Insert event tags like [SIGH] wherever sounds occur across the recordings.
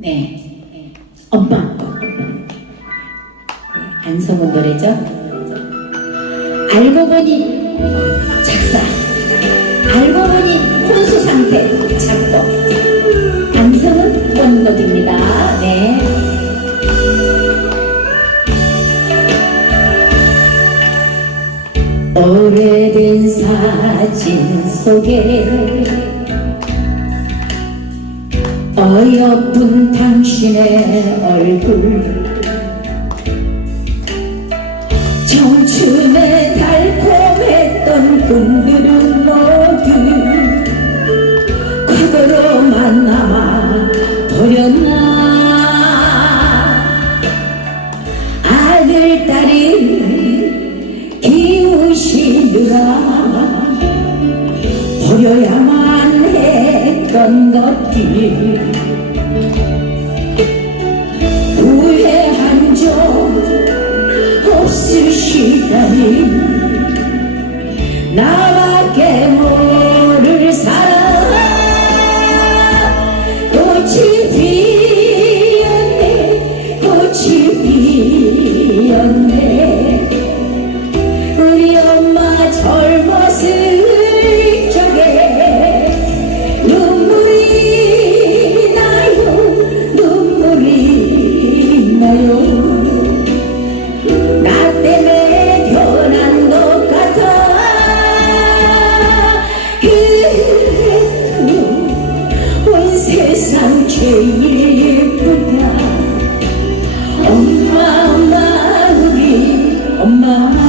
네. 엄마. 안성은 노래죠. 알고 보니 작사. 알고 보니 혼수 상태 작곡. 안성은 원곡입니다. 네. 오래된 사진 속에 어여쁜 당신의 얼굴. 청춘에 달콤했던 꿈들은 모두 과거로만 남아 버렸나? 아들 딸이 키우시느라 버려야만 했던 것들 엄마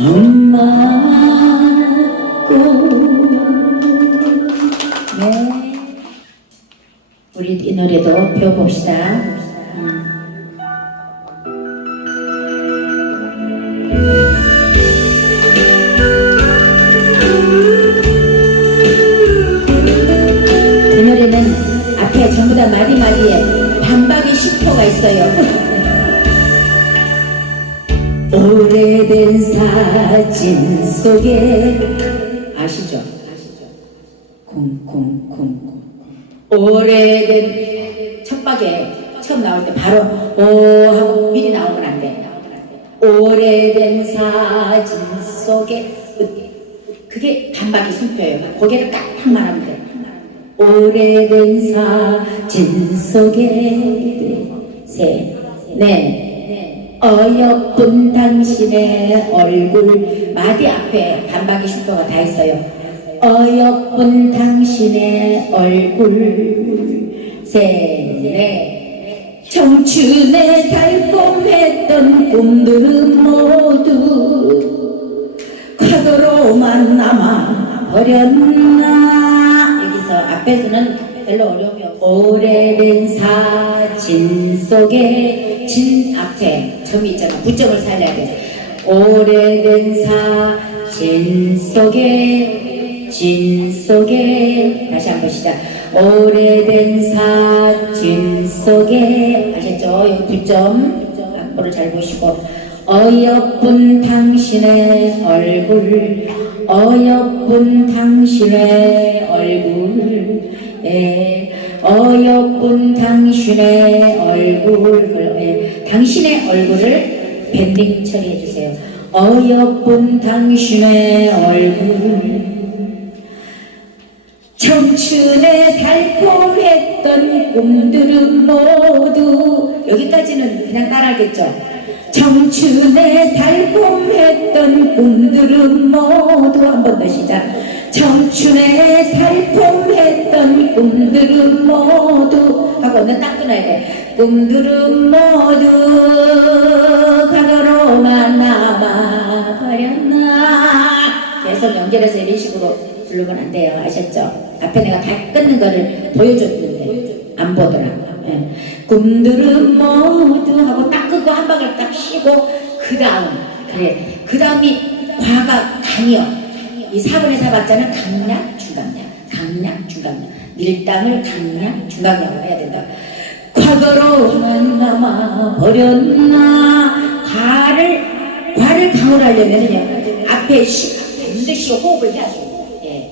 네. 우리 이 노래도 배워봅시다 속에 아시죠? 콩콩콩콩 오래된 첫박에 처음 나올 때 바로 오 하고 미리 나오면 안 돼. 오래된 사진 속에 그게 반박이 숨혀요. 고개를 깍딱만 하면 돼. 오래된 사진 속에 셋 넷 어여쁜 당신의 얼굴 마디 앞에 반박이 슈퍼가 다 있어요. 어여쁜 당신의 얼굴. 셋넷 청춘의 달콤했던 꿈들은 모두 과거로만 남아 버렸나? 여기서 앞에서는 별로 어려움이 없어 오래된 사진 속에 진 앞에 점이 있잖아. 부점을 살려야 돼 오래된 사진 속에 진 속에 다시 한번 시작. 오래된 사진 속에 아셨죠? 여기 부점 악보를 잘 보시고. 어여쁜 당신의 얼굴 어여쁜 당신의 얼굴 예, 어여쁜 당신의 얼굴 예, 당신의 얼굴을 밴딩 처리해 주세요 어여쁜 당신의 얼굴 청춘의 달콤했던 꿈들은 모두 여기까지는 그냥 따라하겠죠. 청춘의 달콤했던 꿈들은 모두 한 번 더 시작. 청춘의 달콤했던 꿈들은 모두 하고 언니 딱 끊어야 돼. 꿈들은 모두 과거로만 남아 버렸나. 계속 연결해서 이런 식으로 부르면 안 돼요. 아셨죠? 앞에 내가 다 끊는 거를 보여줬는데 안 보더라고. 예. 꿈들은 모두 하고 딱 끄고 한 방울 딱 쉬고 그 다음 그래 그 다음이 과가 강이요. 이 4분의 4 박자는 강약 중강약 강약 중강약 밀당을 강약 중강약으로 해야 된다. 과거로만 남아 버렸나 과를 과를 강으로 하려면요 앞에 쉬 반드시 호흡을 해야 돼요. 예.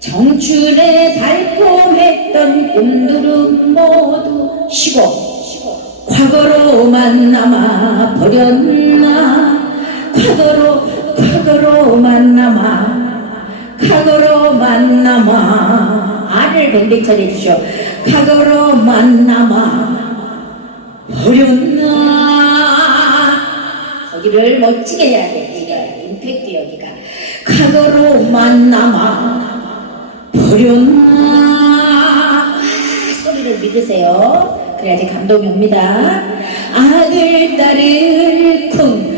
정춘의 달콤했던 꿈들은 모두 쉬고 과거로만 남아 버렸나 과거로 과거로만 남아 과거로만 남아 알을 처리해 주시오. 과거로만 남아 버렸나. 거기를 멋지게 해야 돼. 이게 임팩트 여기가. 과거로만 남아 버렸나. 아, 소리를 믿으세요. 그래야지 감동이 옵니다. 아들 딸을 쿵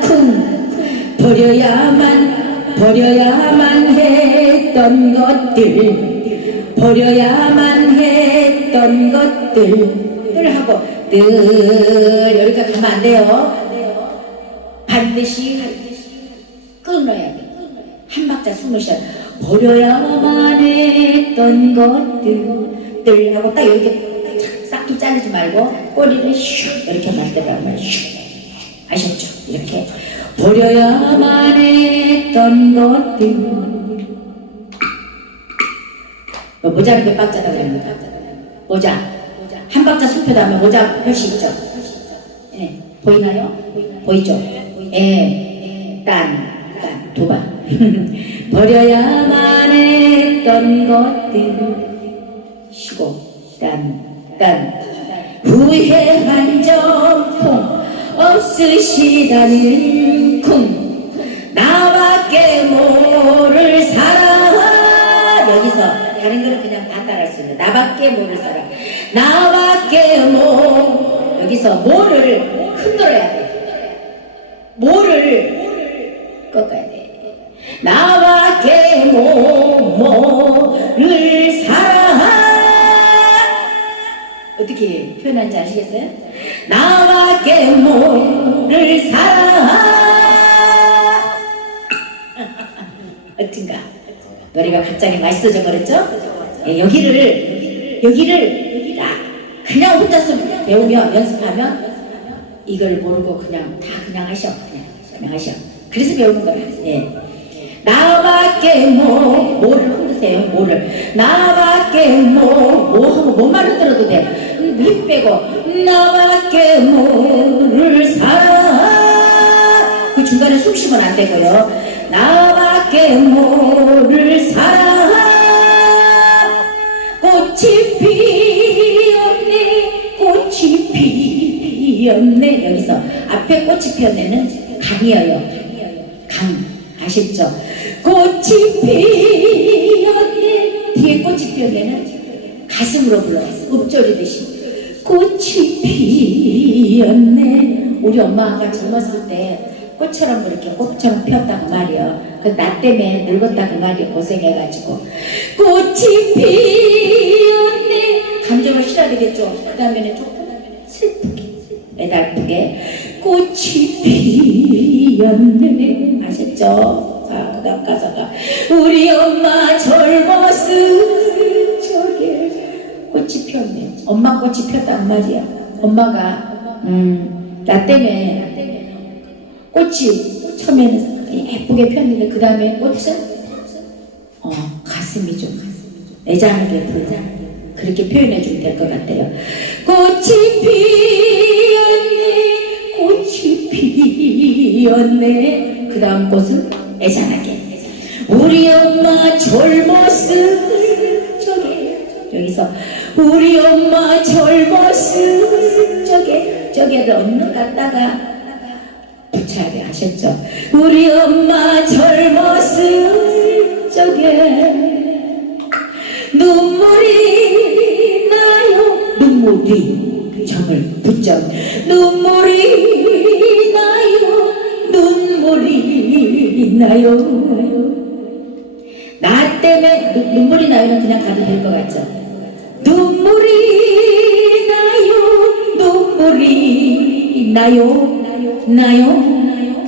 쿵 버려야만 버려야만 했던 것들 버려야만 했던 것들 하고 늘 여기까지 가면 안 돼요 반드시 끊어야 돼. 한 박자 숨을 쉬어. 버려야만 했던 것들 하고 딱 이렇게 싹도 자르지 말고 꼬리를 슉 이렇게 말이야. 슉. 아셨죠? 이렇게 버려야만 했던 것들 뭐 모자는 몇 박자다 그럽니다. 모자. 한 박자 숨표 다음에 모자 표시 있죠? 예. 보이나요? 보이죠? 예. 딴, 딴, 두 번. [LAUGHS] 버려야만 했던 것들. 쉬고, 딴, 딴. 후회한 점통 없으시다는 쿵. 나밖에 모를 사랑. 여기서 다른 거는 그냥 다 따라할 수 있는. 나밖에 모를 사람. 나밖에 모. 여기서 모를 흔들어야 돼. 모를 꺾어야 돼. 나밖에 모 모를 사랑 어떻게 표현하는지 아시겠어요? 나밖에 모를 사랑 어떤가? 노래가 갑자기 맛있어져 버렸죠? 예, 여기를 여기를 나 그냥 혼자서 배우면 연습하면 이걸 모르고 그냥 다 그냥 하셔. 그냥, 그냥 하셔. 그래서 배우는 거야. 예. 나밖에 뭐, 뭐를 흔드세요, 뭐를. 나밖에 뭐, 뭐 하고 뭐만 흔들어도 돼. 음, 입 빼고, 나밖에 모를 사랑. 그 중간에 숨 쉬면 안 되고요. 나밖에 모를 사랑. 꽃이 피었네, 꽃이 피었네. 여기서 앞에 꽃이 피었네는 강이에요. 강. 아셨죠? 꽃이 피었네. 뒤에 꽃이 피었네는 가슴으로 불러요. 읍조리듯이. 꽃이 피었네. 우리 엄마가 젊었을 때 꽃처럼 그렇게 꽃처럼 피었다고 말이요. 그 나 때문에 늙었다 그 말이요. 고생해가지고 꽃이 피었네 감정을 실어야 되겠죠. 그 다음에는 조금 슬프게 애달프게 꽃이 피었네 아셨죠? 자, 그 다음 가사가 우리 엄마 젊었을 피었네 엄마 꽃이 피었단 말이야 엄마가 음, 나 때문에 꽃이 처음에는 예쁘게 피었는데 그 다음에 꽃은 어, 가슴이 좀 애잔하게 불자 그렇게 표현해 주면 될 것 같아요. 꽃이 피었네, 꽃이 피었네. 그 다음 꽃은 애잔하게. 우리 엄마 젊었을 적에 여기서 우리 엄마 젊었을 적에 적에를 얻는 갖다가 붙여야 돼 아셨죠? 우리 엄마 젊었을 적에 눈물이 나요. 눈물이 정을 붙점 눈물이 나요. 눈물이 나요. 나 때문에 눈- 눈물이 나요는 그냥 가도 될 것 같죠 눈물이 나요? 나요?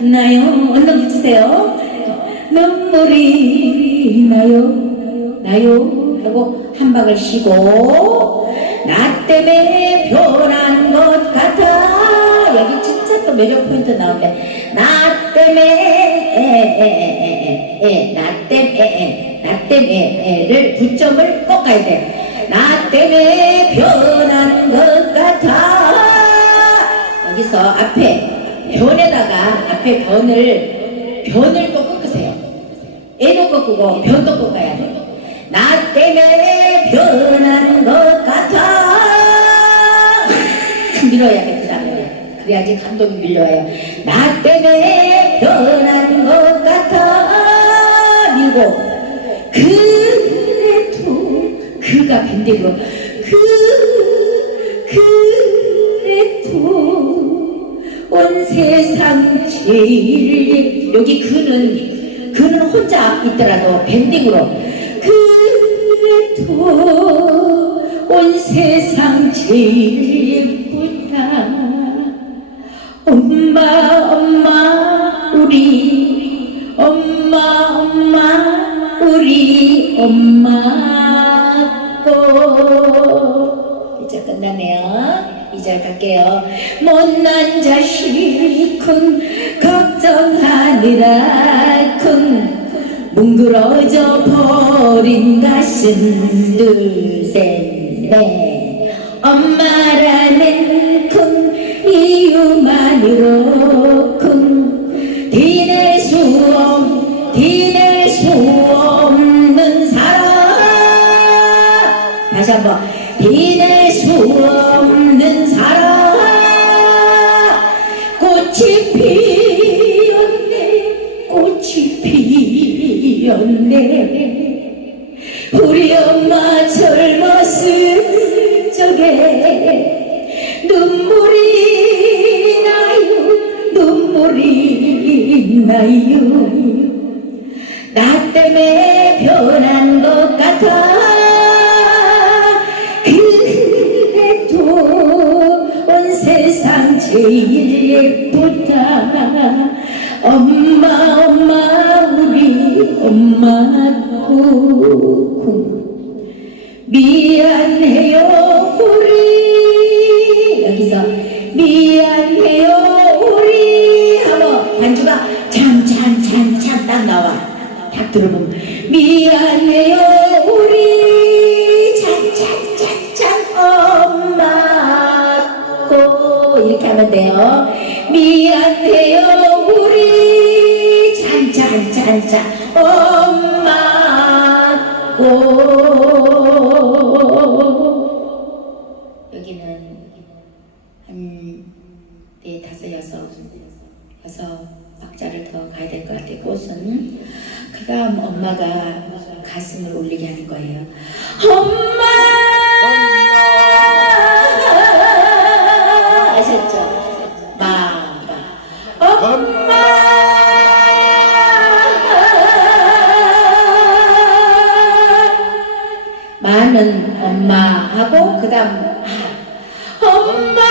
나요? 얼른 붙이세요. 눈물이 나요? 나요? 하고 한 방을 쉬고 나 때문에 변한 것 같아. 여기 진짜 또 매력 포인트 나오는데 나 때문에 에에에에에 나 때문에 나 때문에를 부점을 꼭 가야 돼 나 때문에 변한 것 같아 여기서 앞에 변에다가 앞에 변을 변을 또 꺾으세요 애도 꺾고 변도 꺾어야 돼. 나 때문에 변한 것 같아. 밀어야 돼, 그 다음에. 그래야지 감독이 밀려와요. 나 때문에 변한 것 같아. 밀고. 그래도, 그가 밴드로. 그, 그래도, 온 세상 제일 여기 그는 그는 혼자 있더라도 밴딩으로 그래도 온 세상 제일 예쁘다 엄마 엄마 우리 엄마 엄마 우리 엄마 꽃 이제 끝나네요. 이제 갈게요. 못난 자식 군 걱정하느라 군 뭉그러져 버린 가슴 둘셋넷 엄마라 나요 나 때문에 변한 것 같아. 그래도 온 세상 제일 예쁘다. 엄마 엄마 우리 엄마 꾹 참참참참 엄마 고 여기는 한 네, 다섯, 여섯, 여섯 박자를 더 가야 될 것 같아요. 꽃은 그가 엄마가 가슴을 울리게 하는 거예요. 엄마! 아셨죠? 마, 마. 엄마! 하는 엄마 하고 그 다음 아, 엄마!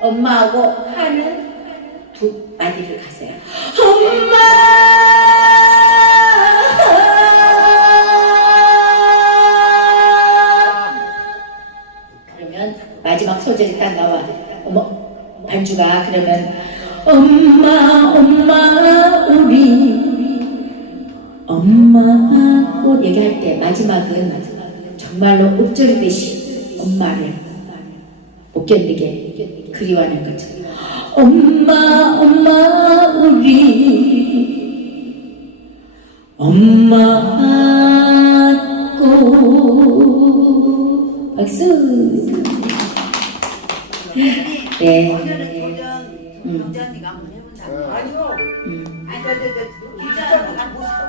엄마하고 엄마 꽃 얘기할 때 마지막은 정말로 읊조리듯이 엄마를 못 견디게 그리워하는 거죠. 엄마 엄마 우리 엄마 꽃 박수 네. 음. 아니요. 음. 아니 저, 저, 저, 난못. 아,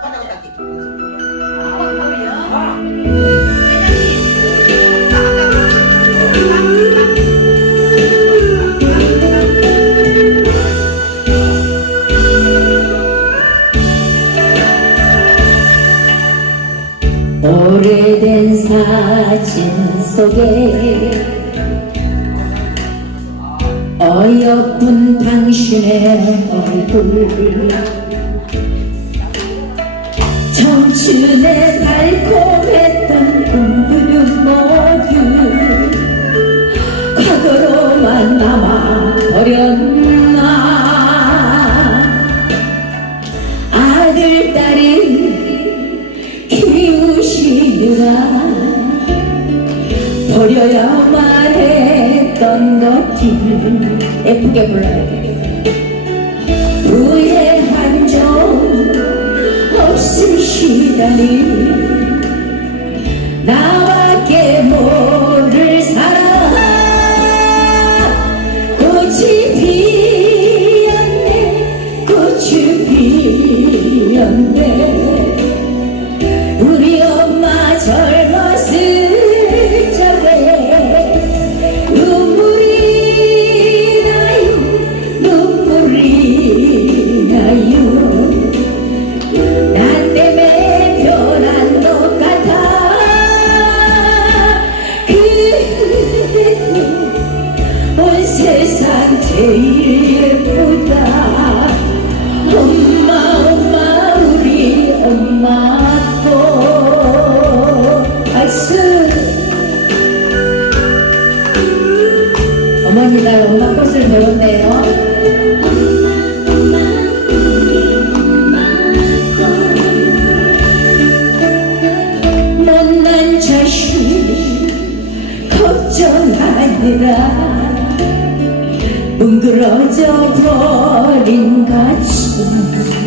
오래된 사진 속에 어여쁜 당신의 얼굴. 청춘의 달콤했던 꿈들은 모두 과거로만 남아 버렸나? 아들 딸이 키우시느라 버려야만 예쁘게 불러야 돼. 후회한 적 없으시다니 나밖 뭉그러져 버린 가슴